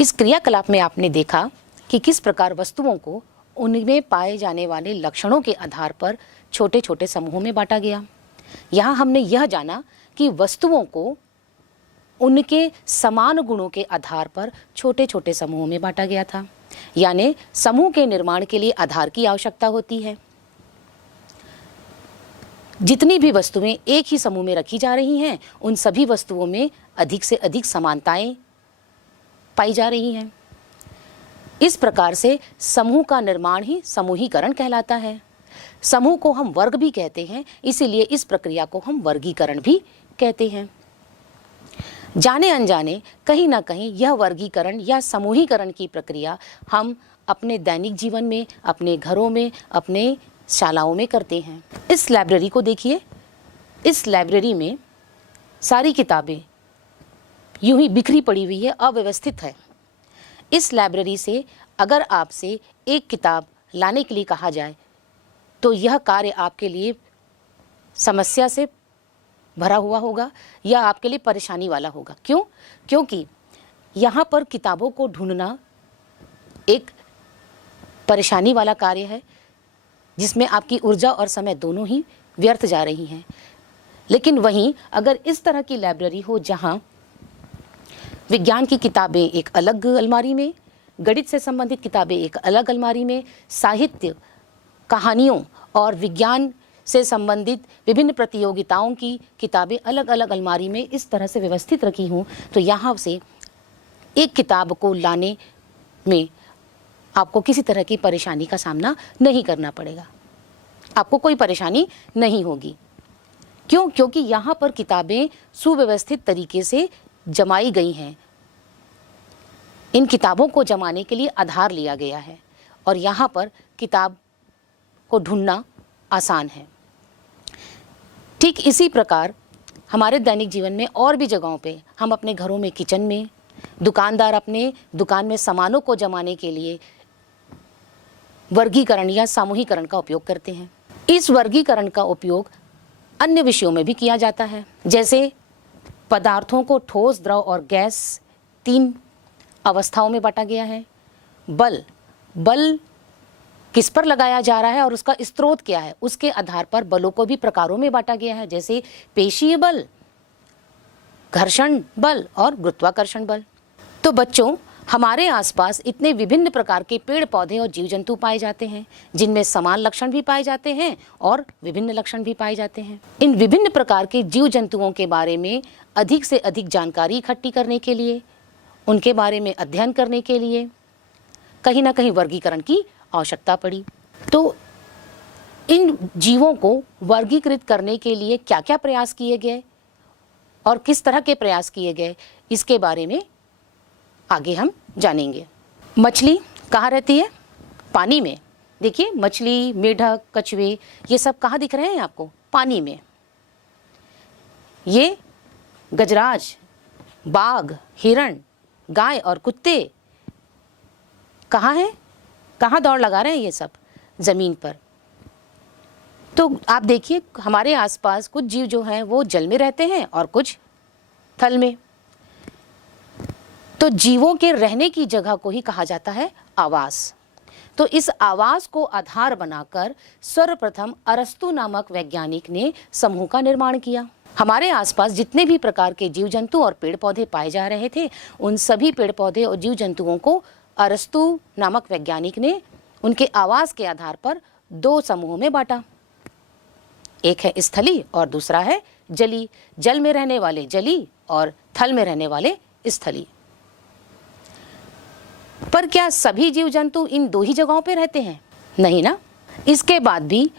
इस क्रियाकलाप में आपने देखा कि किस प्रकार वस्तुओं को उनमें पाए जाने वाले लक्षणों के आधार पर छोटे छोटे समूहों में बांटा गया। यहाँ हमने यह जाना कि वस्तुओं को उनके समान गुणों के आधार पर छोटे छोटे समूहों में बांटा गया था, यानी समूह के निर्माण के लिए आधार की आवश्यकता होती है। जितनी भी वस्तुएं एक ही समूह में रखी जा रही हैं, उन सभी वस्तुओं में अधिक से अधिक समानताएं पाई जा रही हैं। इस प्रकार से समूह का निर्माण ही समूहीकरण कहलाता है। समूह को हम वर्ग भी कहते हैं, इसीलिए इस प्रक्रिया को हम वर्गीकरण भी कहते हैं। जाने अनजाने कहीं ना कहीं यह वर्गीकरण या समूहीकरण की प्रक्रिया हम अपने दैनिक जीवन में, अपने घरों में, अपने शालाओं में करते हैं। इस लाइब्रेरी को देखिए। इस लाइब्रेरी में सारी किताबें यूं ही बिखरी पड़ी हुई है, अव्यवस्थित है। इस लाइब्रेरी से अगर आपसे एक किताब लाने के लिए कहा जाए तो यह कार्य आपके लिए समस्या से भरा हुआ होगा या आपके लिए परेशानी वाला होगा। क्यों? क्योंकि यहाँ पर किताबों को ढूंढना एक परेशानी वाला कार्य है, जिसमें आपकी ऊर्जा और समय दोनों ही व्यर्थ जा रही हैं। लेकिन वहीं अगर इस तरह की लाइब्रेरी हो जहाँ विज्ञान की किताबें एक अलग अलमारी में, गणित से संबंधित किताबें एक अलग अलमारी में, साहित्य, कहानियों और विज्ञान से संबंधित विभिन्न प्रतियोगिताओं की किताबें अलग अलग अलमारी में इस तरह से व्यवस्थित रखी हों, तो यहाँ से एक किताब को लाने में आपको किसी तरह की परेशानी का सामना नहीं करना पड़ेगा। आपको कोई परेशानी नहीं होगी। क्यों? क्योंकि यहाँ पर किताबें सुव्यवस्थित तरीके से जमाई गई हैं। इन किताबों को जमाने के लिए आधार लिया गया है और यहाँ पर किताब को ढूंढना आसान है। ठीक इसी प्रकार हमारे दैनिक जीवन में और भी जगहों पे हम अपने घरों में, किचन में, दुकानदार अपने दुकान में सामानों को जमाने के लिए वर्गीकरण या सामूहिकरण का उपयोग करते हैं। इस वर्गीकरण का उपयोग अन्य विषयों में भी किया जाता है। जैसे पदार्थों को ठोस, द्रव और गैस 3 अवस्थाओं में बांटा गया है। बल किस पर लगाया जा रहा है और उसका स्रोत क्या है, उसके आधार पर बलों को भी प्रकारों में बांटा गया है। जैसे पेशीय बल, घर्षण बल और गुरुत्वाकर्षण बल। तो बच्चों, हमारे आसपास इतने विभिन्न प्रकार के पेड़ पौधे और जीव जंतु पाए जाते हैं, जिनमें समान लक्षण भी पाए जाते हैं और विभिन्न लक्षण भी पाए जाते हैं। इन विभिन्न प्रकार के जीव जंतुओं के बारे में अधिक से अधिक जानकारी इकट्ठी करने के लिए, उनके बारे में अध्ययन करने के लिए कहीं ना कहीं वर्गीकरण की आवश्यकता पड़ी। तो इन जीवों को वर्गीकृत करने के लिए क्या क्या प्रयास किए गए और किस तरह के प्रयास किए गए, इसके बारे में आगे हम जानेंगे। मछली कहाँ रहती है? पानी में। देखिए, मछली, मेढक, कछुए, ये सब कहाँ दिख रहे हैं आपको? पानी में। ये गजराज, बाघ, हिरण, गाय और कुत्ते कहाँ हैं? कहाँ दौड़ लगा रहे हैं? ये सब जमीन पर। तो आप देखिए, हमारे आसपास कुछ जीव जो हैं वो जल में रहते हैं और कुछ थल में। तो जीवों के रहने की जगह को ही कहा जाता है आवास। तो इस आवास को आधार बनाकर सर्वप्रथम अरस्तु नामक वैज्ञानिक ने समूह का निर्माण किया। हमारे आसपास जितने भी प्रकार के जीव जंतु और पेड़ पौधे पाए जा रहे थे, उन सभी पेड़ पौधे और जीव जंतुओं को अरस्तु नामक वैज्ञानिक ने उनके आवास के आधार पर 2 समूहों में बांटा। एक है स्थली और दूसरा है जली। जल में रहने वाले जली और थल में रहने वाले स्थली। पर क्या सभी जीव जंतु इन 2 ही जगहों पर रहते हैं? नहीं ना। इसके बाद भी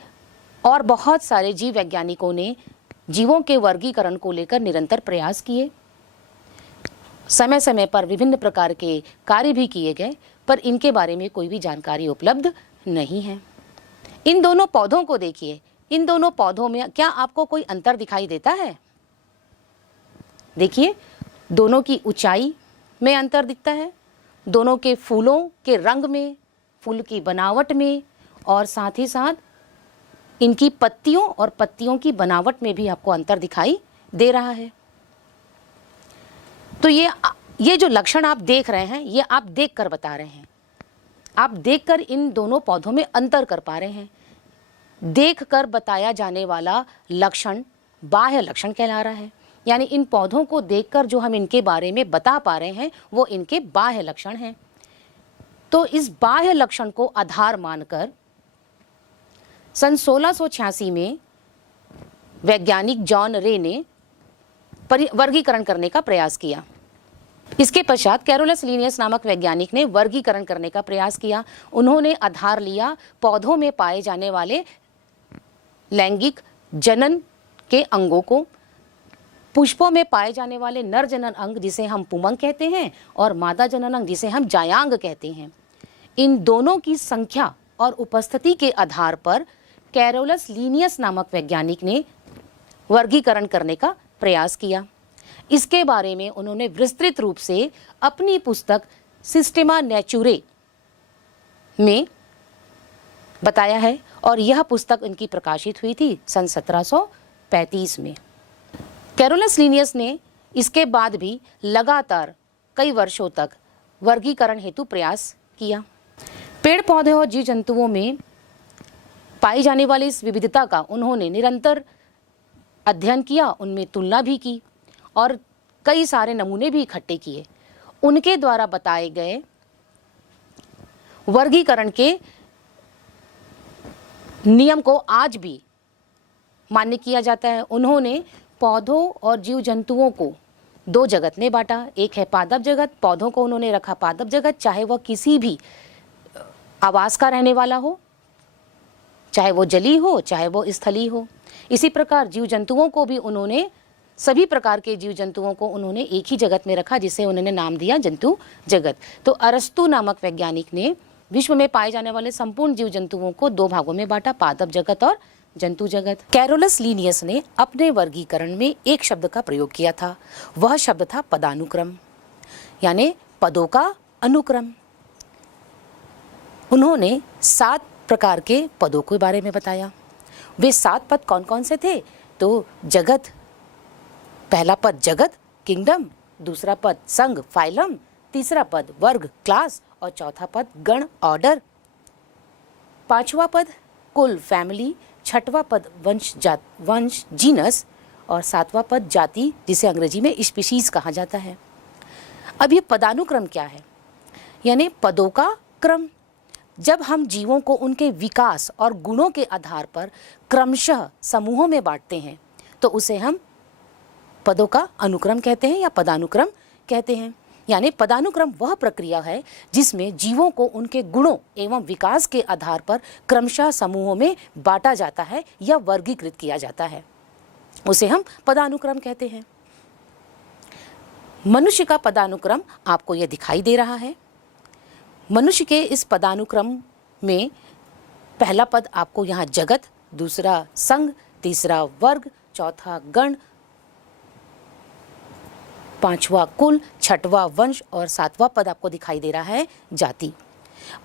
और बहुत सारे जीव वैज्ञानिकों ने जीवों के वर्गीकरण को लेकर निरंतर प्रयास किए। समय समय पर विभिन्न प्रकार के कार्य भी किए गए, पर इनके बारे में कोई भी जानकारी उपलब्ध नहीं है। इन दोनों पौधों को देखिए। इन दोनों पौधों में क्या आपको कोई अंतर दिखाई देता है? देखिए, दोनों की ऊंचाई में अंतर दिखता है, दोनों के फूलों के रंग में, फूल की बनावट में, और साथ ही साथ इनकी पत्तियों और पत्तियों की बनावट में भी आपको अंतर दिखाई दे रहा है। तो ये जो लक्षण आप देख रहे हैं ये आप देखकर बता रहे हैं, आप देखकर इन दोनों पौधों में अंतर कर पा रहे हैं। देखकर बताया जाने वाला लक्षण बाह्य लक्षण कहला रहा है, यानी इन पौधों को देखकर जो हम इनके बारे में बता पा रहे हैं वो इनके बाह्य लक्षण हैं। तो इस बाह्य लक्षण को आधार मानकर सन 1686 में वैज्ञानिक जॉन रे ने वर्गीकरण करने का प्रयास किया। इसके पश्चात कैरोलस लीनियस नामक वैज्ञानिक ने वर्गीकरण करने का प्रयास किया। उन्होंने आधार लिया पौधों में पाए जाने वाले लैंगिक जनन के अंगों को, पुष्पों में पाए जाने वाले नर जनन अंग जिसे हम पुमंग कहते हैं और मादा जनन अंग जिसे हम जायांग कहते हैं, इन दोनों की संख्या और उपस्थिति के आधार पर कैरोलस लीनियस नामक वैज्ञानिक ने वर्गीकरण करने का प्रयास किया। इसके बारे में उन्होंने विस्तृत रूप से अपनी पुस्तक सिस्टेमा नेचुरे में बताया है और यह पुस्तक इनकी प्रकाशित हुई थी सन 1735 में। कैरोलस लीनियस ने इसके बाद भी लगातार कई वर्षों तक वर्गीकरण हेतु प्रयास किया। पेड़ पौधे और जीव जंतुओं में पाई जाने वाली इस विविधता का उन्होंने निरंतर अध्ययन किया, उनमें तुलना भी की और कई सारे नमूने भी इकट्ठे किए। उनके द्वारा बताए गए वर्गीकरण के नियम को आज भी मान्य किया जाता है। उन्होंने पौधों और जीव जंतुओं को दो जगत में बांटा, एक है पादप जगत, पौधों को उन्होंने रखा पादप जगत, चाहे वह किसी भी आवास का रहने वाला हो, चाहे वो जली हो चाहे वो स्थली हो। इसी प्रकार जीव जंतुओं को भी उन्होंने, सभी प्रकार के जीव जंतुओं को उन्होंने एक ही जगत में रखा जिसे उन्होंने नाम दिया जंतु जगत। तो अरस्तु नामक वैज्ञानिक ने विश्व में पाए जाने वाले संपूर्ण जीव जंतुओं को दो भागों में बांटा, पादप जगत और जंतु जगत। कैरोलस लीनियस ने अपने वर्गीकरण में एक शब्द का प्रयोग किया था, वह शब्द था पदानुक्रम, यानी पदों का अनुक्रम। उन्होंने 7 प्रकार के पदों के बारे में बताया। वे 7 पद कौन कौन से थे? तो जगत, पहला पद जगत किंगडम, दूसरा पद संघ फाइलम, तीसरा पद वर्ग क्लास और चौथा पद गण ऑर्डर, पांचवा पद कुल फैमिली, छठवां पद वंश जीनस और सातवां पद जाति जिसे अंग्रेजी में स्पीशीज कहा जाता है। अब ये पदानुक्रम क्या है? यानी पदों का क्रम। जब हम जीवों को उनके विकास और गुणों के आधार पर क्रमशः समूहों में बांटते हैं तो उसे हम पदों का अनुक्रम कहते हैं या पदानुक्रम कहते हैं। यानी पदानुक्रम वह प्रक्रिया है जिसमें जीवों को उनके गुणों एवं विकास के आधार पर क्रमशः समूहों में बांटा जाता है या वर्गीकृत किया जाता है, उसे हम पदानुक्रम कहते हैं। मनुष्य का पदानुक्रम आपको यह दिखाई दे रहा है। मनुष्य के इस पदानुक्रम में पहला पद आपको यहाँ जगत, दूसरा संघ, तीसरा वर्ग, चौथा गण, पांचवा कुल, छठवां वंश और सातवां पद आपको दिखाई दे रहा है जाति।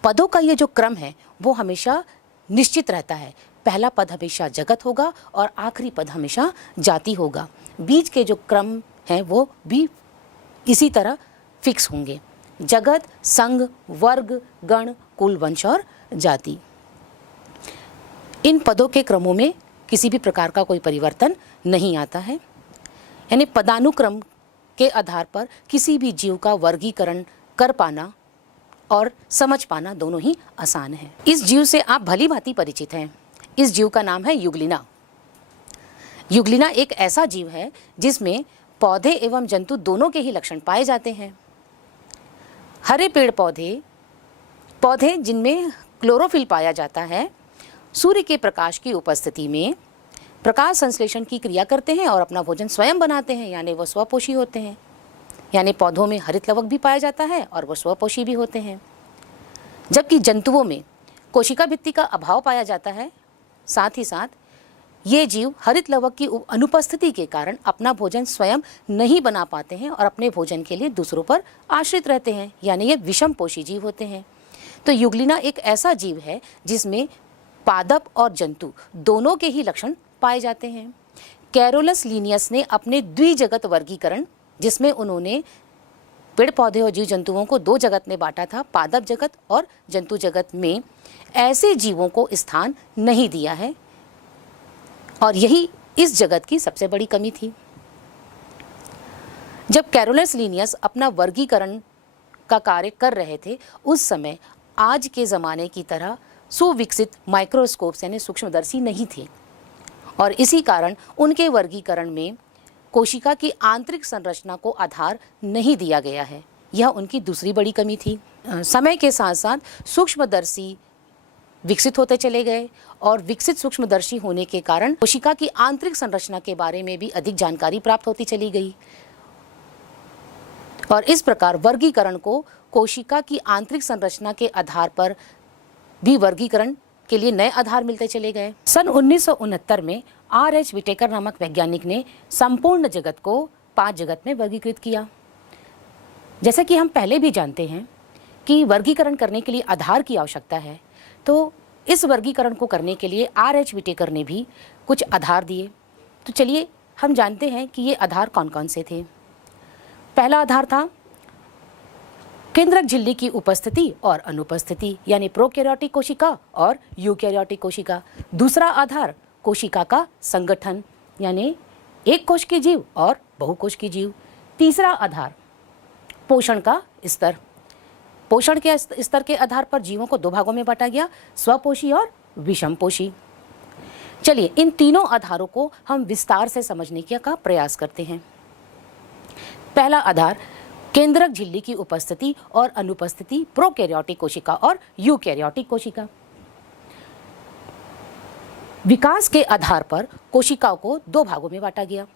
पदों का ये जो क्रम है वो हमेशा निश्चित रहता है। पहला पद हमेशा जगत होगा और आखिरी पद हमेशा जाति होगा। बीच के जो क्रम हैं वो भी इसी तरह फिक्स होंगे, जगत, संघ, वर्ग, गण, कुल, वंश और जाति। इन पदों के क्रमों में किसी भी प्रकार का कोई परिवर्तन नहीं आता है। यानी पदानुक्रम के आधार पर किसी भी जीव का वर्गीकरण कर पाना और समझ पाना दोनों ही आसान है। इस जीव से आप भली भांति परिचित हैं। इस जीव का नाम है युग्लिना। युग्लिना एक ऐसा जीव है जिसमें पौधे एवं जंतु दोनों के ही लक्षण पाए जाते हैं। हरे पेड़ पौधे जिनमें क्लोरोफिल पाया जाता है, सूर्य के प्रकाश की उपस्थिति में प्रकाश संश्लेषण की क्रिया करते हैं और अपना भोजन स्वयं बनाते हैं, यानी वह स्वपोषी होते हैं। यानी पौधों में हरित लवक भी पाया जाता है और वह स्वपोषी भी होते हैं। जबकि जंतुओं में कोशिका भित्ति का अभाव पाया जाता है। साथ ही साथ ये जीव हरित लवक की अनुपस्थिति के कारण अपना भोजन स्वयं नहीं बना पाते हैं और अपने भोजन के लिए दूसरों पर आश्रित रहते हैं, यानी ये विषम पोषी जीव होते हैं। तो युग्लिना एक ऐसा जीव है जिसमें पादप और जंतु दोनों के ही लक्षण पाए जाते हैं। कैरोलस लीनियस ने अपने द्विजगत वर्गीकरण, जिसमें उन्होंने पेड़ पौधे और जीव जंतुओं को दो जगत में बांटा था, पादप जगत और जंतु जगत में ऐसे जीवों को स्थान नहीं दिया है और यही इस जगत की सबसे बड़ी कमी थी। जब कैरोलस लिनियस अपना वर्गीकरण का कार्य कर रहे थे उस समय आज के ज़माने की तरह सुविकसित माइक्रोस्कोप्स यानी सूक्ष्मदर्शी नहीं थे और इसी कारण उनके वर्गीकरण में कोशिका की आंतरिक संरचना को आधार नहीं दिया गया है। यह उनकी दूसरी बड़ी कमी थी। समय के साथ साथ सूक्ष्मदर्शी विकसित होते चले गए और विकसित सूक्ष्मदर्शी होने के कारण कोशिका की आंतरिक संरचना के बारे में भी अधिक जानकारी प्राप्त होती चली गई और इस प्रकार वर्गीकरण को कोशिका की आंतरिक संरचना के आधार पर भी वर्गीकरण के लिए नए आधार मिलते चले गए। सन 1969 में R.H. विटेकर नामक वैज्ञानिक ने संपूर्ण जगत को 5 जगत में वर्गीकृत किया। जैसा कि हम पहले भी जानते हैं कि वर्गीकरण करने के लिए आधार की आवश्यकता है, तो इस वर्गीकरण को करने के लिए R.H. विटेकर ने भी कुछ आधार दिए। तो चलिए हम जानते हैं कि ये आधार कौन कौन से थे। पहला आधार था केंद्रक झिल्ली की उपस्थिति और अनुपस्थिति यानी प्रोकैरियोटिक कोशिका और यूकैरियोटिक कोशिका। दूसरा आधार कोशिका का संगठन यानी एक कोश की जीव और बहुकोश की जीव। तीसरा आधार पोषण का स्तर। पोषण के स्तर के आधार पर जीवों को 2 भागों में बांटा गया, स्वपोषी और विषमपोषी। चलिए इन तीनों आधारों को हम विस्तार से समझने का प्रयास करते हैं। पहला आधार केंद्रक झिल्ली की उपस्थिति और अनुपस्थिति प्रोकैरियोटिक कोशिका और यूकैरियोटिक कोशिका। विकास के आधार पर कोशिकाओं को 2 भागों में बांटा गया,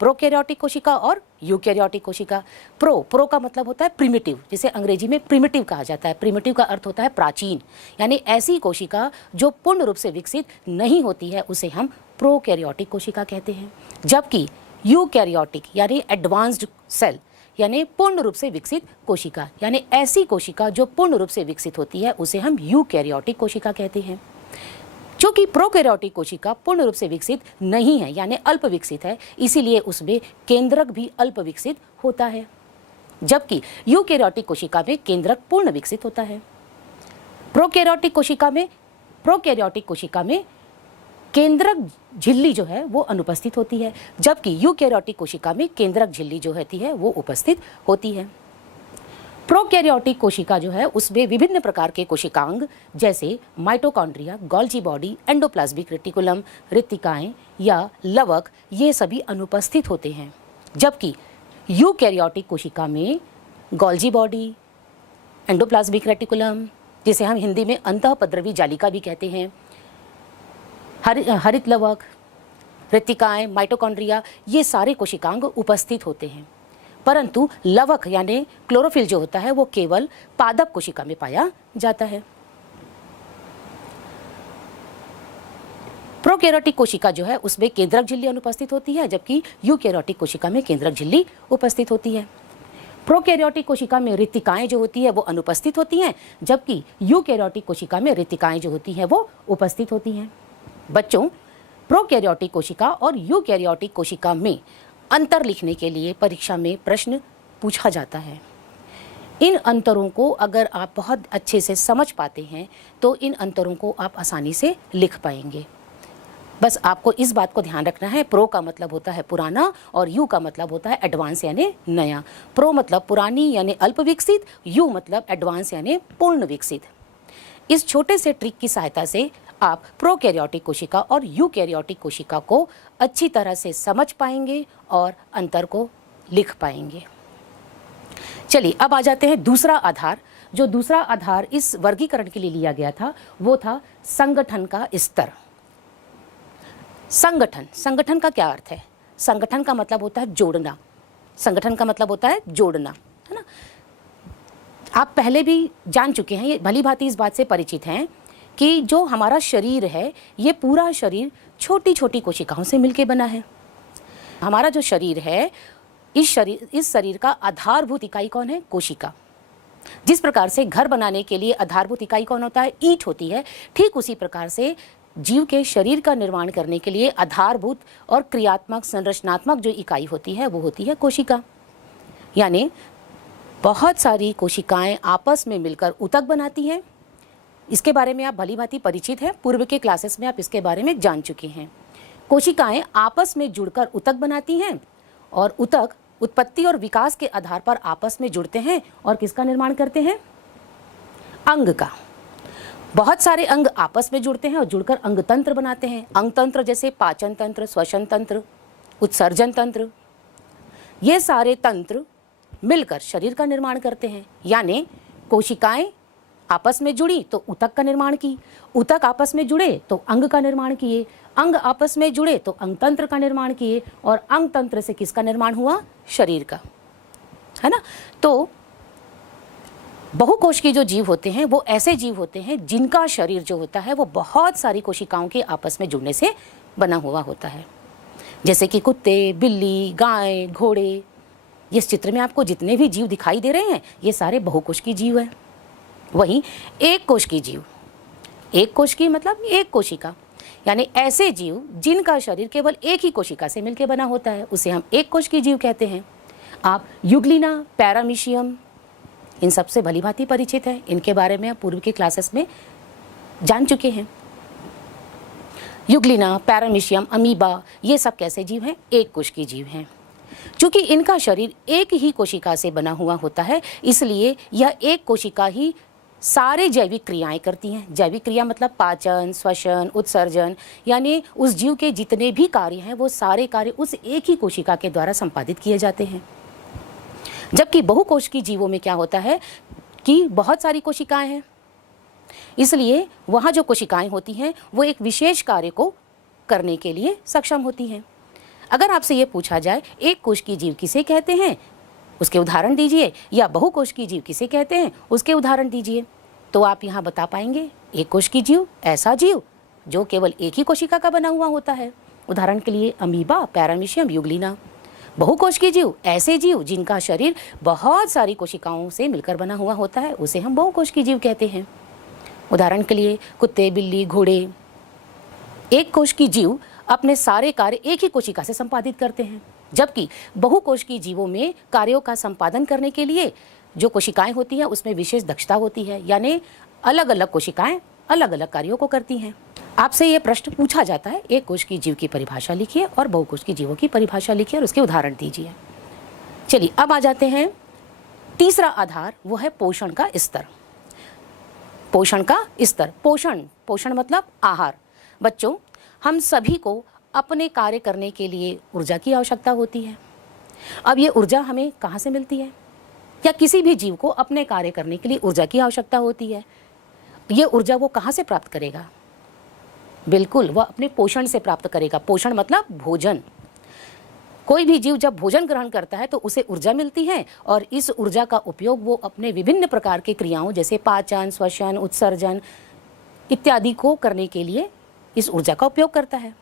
प्रोकैरियोटिक कोशिका और यूकैरियोटिक कोशिका। प्रो का मतलब होता है प्रिमिटिव, जिसे अंग्रेजी में प्रिमिटिव कहा जाता है। प्रिमिटिव का अर्थ होता है प्राचीन, यानी ऐसी कोशिका जो पूर्ण रूप से विकसित नहीं होती है उसे हम प्रोकैरियोटिक कोशिका कहते हैं। जबकि यूकैरियोटिक यानी एडवांस्ड सेल यानी पूर्ण रूप से विकसित कोशिका, यानी ऐसी कोशिका जो पूर्ण रूप से विकसित होती है उसे हम यूकैरियोटिक कोशिका कहते हैं। क्योंकि प्रोकैरियोटिक कोशिका पूर्ण रूप से विकसित नहीं है यानी अल्प विकसित है, इसीलिए उसमें केंद्रक भी अल्प विकसित होता है, जबकि यूकैरियोटिक कोशिका में केंद्रक पूर्ण विकसित होता है। प्रोकैरियोटिक कोशिका में केंद्रक झिल्ली जो है वो अनुपस्थित होती है, जबकि यूकैरियोटिक कोशिका में केंद्रक झिल्ली जो होती है वो उपस्थित होती है। प्रोकैरियोटिक कोशिका जो है उसमें विभिन्न प्रकार के कोशिकांग जैसे mitochondria, Golgi body, endoplasmic reticulum, रिक्तिकाएं या लवक ये सभी अनुपस्थित होते हैं, जबकि यूकैरियोटिक कोशिका में गोल्जी बॉडी, एंडोप्लाज्मिक रेटिकुलम जिसे हम हिंदी में अंतःपद्रवी जालिका भी कहते हैं, हरित लवक, रिक्तिकाएं, माइटोकॉन्ड्रिया ये सारे कोशिकांग उपस्थित होते हैं, परंतु लवक यानी क्लोरोफिल जो होता है वो केवल पादप कोशिका में पाया जाता है। प्रोकैरियोटिक कोशिका जो है उसमें केंद्रक झिल्ली अनुपस्थित होती है, जबकि यूकैरियोटिक कोशिका में केंद्रक झिल्ली उपस्थित होती है। प्रोकैरियोटिक कोशिका में रिक्तिकाएं जो होती है वो अनुपस्थित होती हैं, जबकि यूकैरियोटिक कोशिका में रिक्तिकाएं जो होती हैं वो उपस्थित होती हैं। बच्चों, प्रोकैरियोटिक कोशिका और यूकैरियोटिक कोशिका में अंतर लिखने के लिए परीक्षा में प्रश्न पूछा जाता है। इन अंतरों को अगर आप बहुत अच्छे से समझ पाते हैं तो इन अंतरों को आप आसानी से लिख पाएंगे। बस आपको इस बात को ध्यान रखना है, प्रो का मतलब होता है पुराना और यू का मतलब होता है एडवांस यानी नया। प्रो मतलब पुरानी यानी अल्प विकसित, यू मतलब एडवांस यानी पूर्ण विकसित। इस छोटे से ट्रिक की सहायता से आप प्रोकैरियोटिक कोशिका और यूकैरियोटिक कोशिका को अच्छी तरह से समझ पाएंगे और अंतर को लिख पाएंगे। चलिए अब आ जाते हैं दूसरा आधार। जो दूसरा आधार इस वर्गीकरण के लिए लिया गया था वो था संगठन का स्तर। संगठन का क्या अर्थ है? संगठन का मतलब होता है जोड़ना। संगठन का मतलब होता है जोड़ना, है ना। आप पहले भी जान चुके हैं, ये भली भांति इस बात से परिचित हैं कि जो हमारा शरीर है ये पूरा शरीर छोटी छोटी कोशिकाओं से मिलकर बना है। हमारा जो शरीर है इस शरीर का आधारभूत इकाई कौन है? कोशिका। जिस प्रकार से घर बनाने के लिए आधारभूत इकाई कौन होता है? ईंट होती है। ठीक उसी प्रकार से जीव के शरीर का निर्माण करने के लिए आधारभूत और क्रियात्मक संरचनात्मक जो इकाई होती है वो होती है कोशिका। यानी बहुत सारी कोशिकाएं आपस में मिलकर ऊतक बनाती हैं। इसके बारे में आप भली भांति परिचित हैं, पूर्व के क्लासेस में आप इसके बारे में जान चुके हैं। कोशिकाएं आपस में जुड़कर ऊतक बनाती हैं और ऊतक उत्पत्ति और विकास के आधार पर आपस में जुड़ते हैं और किसका निर्माण करते हैं? अंग का। बहुत सारे अंग आपस में जुड़ते हैं और जुड़कर अंग तंत्र बनाते हैं। अंग तंत्र जैसे पाचन तंत्र, श्वसन तंत्र, उत्सर्जन तंत्र, ये सारे तंत्र मिलकर शरीर का निर्माण करते हैं। यानी कोशिकाएं आपस में जुड़ी तो ऊतक का निर्माण की, ऊतक आपस में जुड़े तो अंग का निर्माण किए, अंग आपस में जुड़े तो अंग तंत्र का निर्माण किए और अंग तंत्र से किसका निर्माण हुआ? शरीर का, है ना। तो बहुकोश के जो जीव होते हैं वो ऐसे जीव होते हैं जिनका शरीर जो होता है वो बहुत सारी कोशिकाओं के आपस में जुड़ने से बना हुआ होता है। जैसे कि कुत्ते, बिल्ली, गाय, घोड़े, इस चित्र में आपको जितने भी जीव दिखाई दे रहे हैं ये सारे बहुकोश की जीव हैं। वहीं एक कोश की जीव, एक कोश की मतलब एक कोशिका, यानी ऐसे जीव जिनका शरीर केवल एक ही कोशिका से मिलकर बना होता है उसे हम एक कोश की जीव कहते हैं। आप यूग्लिना, पैरामीशियम इन सबसे भली भांति परिचित हैं। इनके बारे में आप पूर्व के क्लासेस में जान चुके हैं। यूग्लिना, पैरामीशियम, अमीबा, ये सब कैसे जीव हैं? एक कोश की जीव हैं। चूंकि इनका शरीर एक ही कोशिका से बना हुआ होता है इसलिए यह एक कोशिका ही सारे जैविक क्रियाएं करती हैं। जैविक क्रिया मतलब पाचन, श्वसन, उत्सर्जन, यानी उस जीव के जितने भी कार्य हैं वो सारे कार्य उस एक ही कोशिका के द्वारा संपादित किए जाते हैं। जबकि बहुकोश की जीवों में क्या होता है कि बहुत सारी कोशिकाएं हैं, इसलिए वहाँ जो कोशिकाएं होती हैं वो एक विशेष कार्य को करने के लिए सक्षम होती हैं। अगर आपसे ये पूछा जाए एक कोश की जीव किसे कहते हैं, उसके उदाहरण दीजिए, या बहुकोश की जीव किसे कहते हैं उसके उदाहरण दीजिए, तो आप यहाँ बता पाएंगे एक कोश की जीव ऐसा जीव जो केवल एक ही कोशिका का बना हुआ होता है, उदाहरण के लिए अमीबा, पैरामीशियम, यूग्लिना। बहुकोश की जीव ऐसे जीव जिनका शरीर बहुत सारी कोशिकाओं से मिलकर बना हुआ होता है उसे हम बहुकोश की जीव कहते हैं। उदाहरण के लिए कुत्ते, बिल्ली, घोड़े। एक कोश की जीव अपने सारे कार्य एक ही कोशिका से संपादित करते हैं, जबकि बहुकोश की जीवों में कार्यों का संपादन करने के लिए जो कोशिकाएं होती हैं उसमें विशेष दक्षता होती है, यानी अलग अलग कोशिकाएं अलग अलग कार्यों को करती हैं। आपसे ये प्रश्न पूछा जाता है एक कोश की जीव की परिभाषा लिखिए और बहुकोश की जीवों की परिभाषा लिखिए और उसके उदाहरण दीजिए। चलिए अब आ जाते हैं तीसरा आधार, वो है पोषण का स्तर। पोषण का स्तर, पोषण मतलब आहार। बच्चों, हम सभी को अपने कार्य करने के लिए ऊर्जा की आवश्यकता होती है। अब ये ऊर्जा हमें कहाँ से मिलती है? या किसी भी जीव को अपने कार्य करने के लिए ऊर्जा की आवश्यकता होती है। ये ऊर्जा वो कहाँ से प्राप्त करेगा? बिल्कुल, वह अपने पोषण से प्राप्त करेगा। पोषण मतलब भोजन। कोई भी जीव जब भोजन ग्रहण करता है तो उसे ऊर्जा मिलती है और इस ऊर्जा का उपयोग वो अपने विभिन्न प्रकार के क्रियाओं जैसे पाचन, श्वसन, उत्सर्जन इत्यादि को करने के लिए इस ऊर्जा का उपयोग करता है।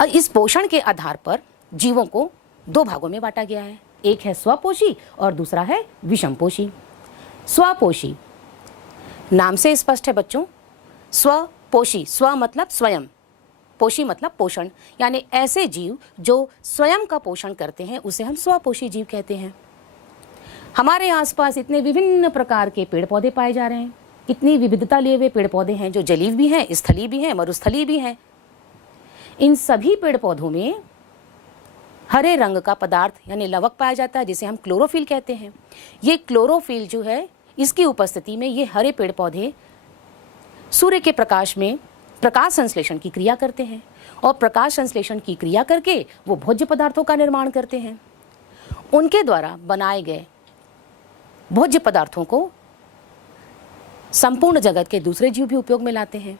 और इस पोषण के आधार पर जीवों को दो भागों में बांटा गया है, एक है स्वपोषी और दूसरा है विषमपोषी। स्वपोषी नाम से स्पष्ट है बच्चों, स्वपोषी, स्व मतलब स्वयं, पोषी मतलब पोषण, यानी ऐसे जीव जो स्वयं का पोषण करते हैं उसे हम स्वपोषी जीव कहते हैं। हमारे आसपास इतने विभिन्न प्रकार के पेड़ पौधे पाए जा रहे हैं, इतनी विविधता लिए हुए पेड़ पौधे हैं जो जलीय भी हैं, स्थलीय भी हैं, मरुस्थलीय भी हैं। इन सभी पेड़ पौधों में हरे रंग का पदार्थ यानी लवक पाया जाता है जिसे हम क्लोरोफिल कहते हैं। ये क्लोरोफिल जो है इसकी उपस्थिति में ये हरे पेड़ पौधे सूर्य के प्रकाश में प्रकाश संश्लेषण की क्रिया करते हैं और प्रकाश संश्लेषण की क्रिया करके वो भोज्य पदार्थों का निर्माण करते हैं। उनके द्वारा बनाए गए भोज्य पदार्थों को संपूर्ण जगत के दूसरे जीव भी उपयोग में लाते हैं।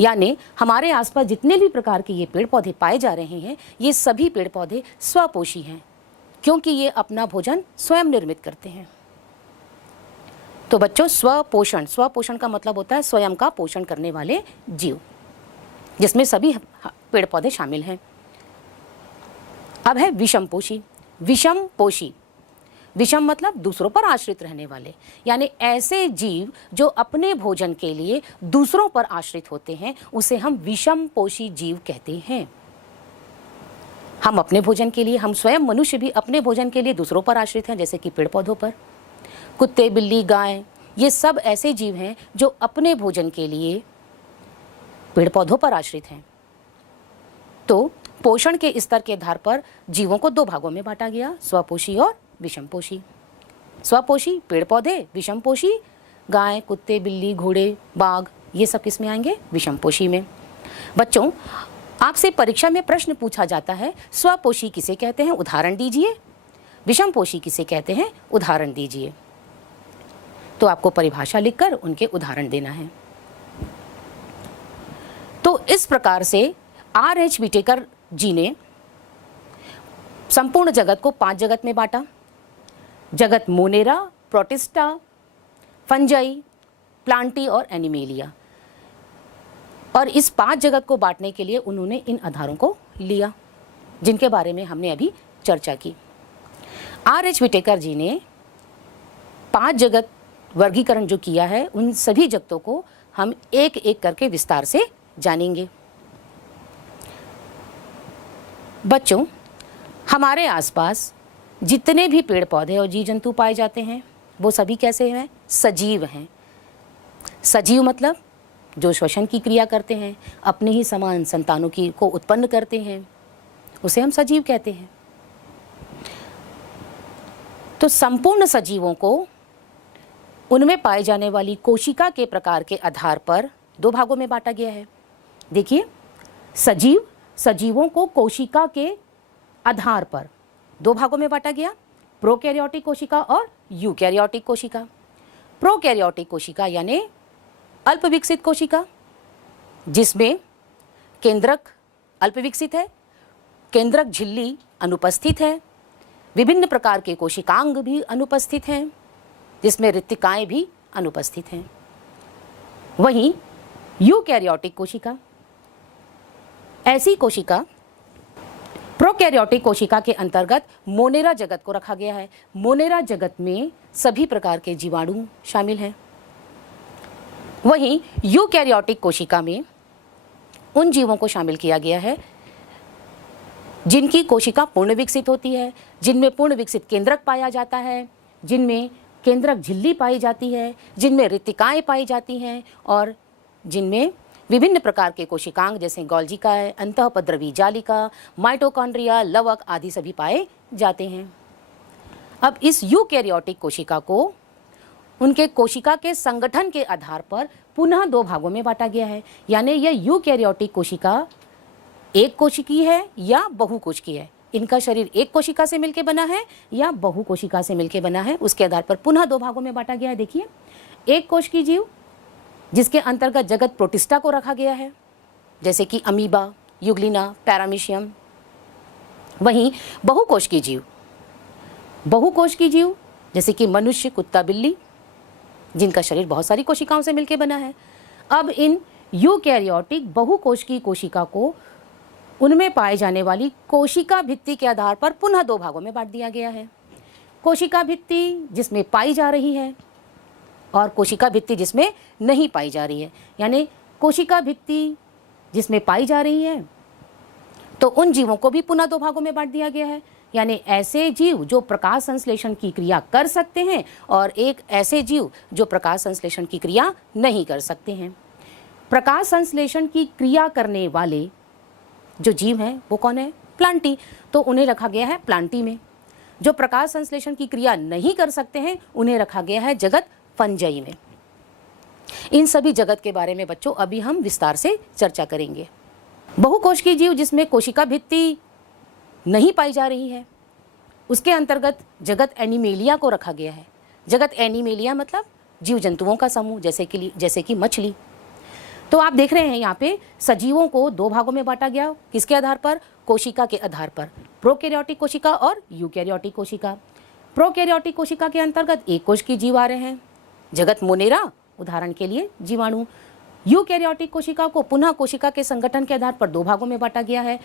यानी हमारे आसपास जितने भी प्रकार के ये पेड़ पौधे पाए जा रहे हैं ये सभी पेड़ पौधे स्वपोषी हैं, क्योंकि ये अपना भोजन स्वयं निर्मित करते हैं। तो बच्चों, स्वपोषण का मतलब होता है स्वयं का पोषण करने वाले जीव, जिसमें सभी पेड़ पौधे शामिल हैं। अब है विषमपोषी। विषम मतलब दूसरों पर आश्रित रहने वाले, यानी ऐसे जीव जो अपने भोजन के लिए दूसरों पर आश्रित होते हैं उसे हम विषमपोषी जीव कहते हैं। हम अपने भोजन के लिए, हम स्वयं मनुष्य भी अपने भोजन के लिए दूसरों पर आश्रित हैं, जैसे कि पेड़ पौधों पर। कुत्ते, बिल्ली, गाय, ये सब ऐसे जीव हैं जो अपने भोजन के लिए पेड़ पौधों पर आश्रित हैं। तो पोषण के स्तर के आधार पर जीवों को दो भागों में बांटा गया, स्वपोषी और विषमपोषी। स्वपोषी पेड़ पौधे, विषमपोषी गाय, कुत्ते, बिल्ली, घोड़े, बाघ, ये सब किस में आएंगे? विषमपोषी में। बच्चों, आपसे परीक्षा में प्रश्न पूछा जाता है, स्वपोषी किसे कहते हैं, उदाहरण दीजिए। विषमपोषी किसे कहते हैं, उदाहरण दीजिए। तो आपको परिभाषा लिखकर उनके उदाहरण देना है। तो इस प्रकार से R.H. विटेकर जी ने संपूर्ण जगत को 5 जगत में बांटा। जगत मोनेरा, प्रोटिस्टा, फंजाई, प्लांटी और एनिमेलिया। और इस 5 जगत को बांटने के लिए उन्होंने इन आधारों को लिया, जिनके बारे में हमने अभी चर्चा की। R.H. विटेकर जी ने 5 जगत वर्गीकरण जो किया है, उन सभी जगतों को हम एक एक करके विस्तार से जानेंगे। बच्चों, हमारे आसपास जितने भी पेड़ पौधे और जीव जंतु पाए जाते हैं, वो सभी कैसे हैं? सजीव हैं। सजीव मतलब जो श्वसन की क्रिया करते हैं, अपने ही समान संतानों को उत्पन्न करते हैं, उसे हम सजीव कहते हैं। तो संपूर्ण सजीवों को उनमें पाए जाने वाली कोशिका के प्रकार के आधार पर 2 भागों में बांटा गया है। देखिए, सजीवों को कोशिका के आधार पर 2 भागों में बांटा गया, प्रोकैरियोटिक कोशिका और यूकैरियोटिक कोशिका। प्रोकैरियोटिक कोशिका यानी अल्प विकसित कोशिका, जिसमें केंद्रक अल्प विकसित है, केंद्रक झिल्ली अनुपस्थित है, विभिन्न प्रकार के कोशिकांग भी अनुपस्थित हैं, जिसमें रिक्तिकाएं भी अनुपस्थित हैं। वहीं यूकैरियोटिक कोशिका, ऐसी कोशिका प्रोकैरियोटिक कोशिका के अंतर्गत मोनेरा जगत को रखा गया है। मोनेरा जगत में सभी प्रकार के जीवाणु शामिल हैं। वहीं यूकैरियोटिक कोशिका में उन जीवों को शामिल किया गया है जिनकी कोशिका पूर्ण विकसित होती है, जिनमें पूर्ण विकसित केंद्रक पाया जाता है, जिनमें केंद्रक झिल्ली पाई जाती है, जिनमें रिक्तिकाएं पाई जाती हैं और जिनमें विभिन्न प्रकार के कोशिकांग जैसे गोल्जिकाएं, अंतःपद्रवी जालिका, माइटोकॉन्ड्रिया, लवक आदि सभी पाए जाते हैं। अब इस यूकैरियोटिक कोशिका को उनके कोशिका के संगठन के आधार पर पुनः 2 भागों में बांटा गया है। यानी यह यूकैरियोटिक कोशिका एक कोशिकी है या बहुकोशिकी है। इनका शरीर एक कोशिका से मिलकर बना है या बहुकोशिका से मिलकर बना है, उसके आधार पर पुनः 2 भागों में बांटा गया है। देखिए, एक कोशिकी जीव जिसके अंतर्गत जगत प्रोटिस्टा को रखा गया है, जैसे कि अमीबा, युग्लिना, पैरामीशियम। वहीं बहुकोशिकी जीव जैसे कि मनुष्य, कुत्ता, बिल्ली, जिनका शरीर बहुत सारी कोशिकाओं से मिलकर बना है। अब इन यूकैरियोटिक बहुकोशिकी कोशिका को उनमें पाए जाने वाली कोशिका भित्ति के आधार पर पुनः 2 भागों में बांट दिया गया है। कोशिका भित्ति जिसमें पाई जा रही है और कोशिका भित्ति जिसमें नहीं पाई जा रही है। यानी कोशिका भित्ति जिसमें पाई जा रही है तो उन जीवों को भी पुनः 2 भागों में बांट दिया गया है। यानी ऐसे जीव जो प्रकाश संश्लेषण की क्रिया कर सकते हैं और एक ऐसे जीव जो प्रकाश संश्लेषण की क्रिया नहीं कर सकते हैं। प्रकाश संश्लेषण की क्रिया करने वाले जो जीव हैं वो कौन है? प्लांटी। तो उन्हें रखा गया है प्लांटी में। जो प्रकाश संश्लेषण की क्रिया नहीं कर सकते हैं उन्हें रखा गया है जगत फंजाई में। इन सभी जगत के बारे में बच्चों अभी हम विस्तार से चर्चा करेंगे। बहुकोशिकीय जीव जिसमें कोशिका भित्ति नहीं पाई जा रही है, उसके अंतर्गत जगत एनिमेलिया को रखा गया है। जगत एनिमेलिया मतलब जीव जंतुओं का समूह, जैसे कि मछली। तो आप देख रहे हैं यहाँ पे सजीवों को 2 भागों में बांटा गया। किसके आधार पर? कोशिका के आधार पर। प्रोकैरियोटिक कोशिका और यूकैरियोटिक कोशिका। प्रोकैरियोटिक कोशिका के अंतर्गत एक कोशिकीय जीव आ रहे हैं, जगत मोनेरा, उदाहरण के लिए जीवाणु। यूकैरियोटिक कोशिका को पुनः कोशिका के संगठन के आधार पर 2 भागों में बांटा गया है,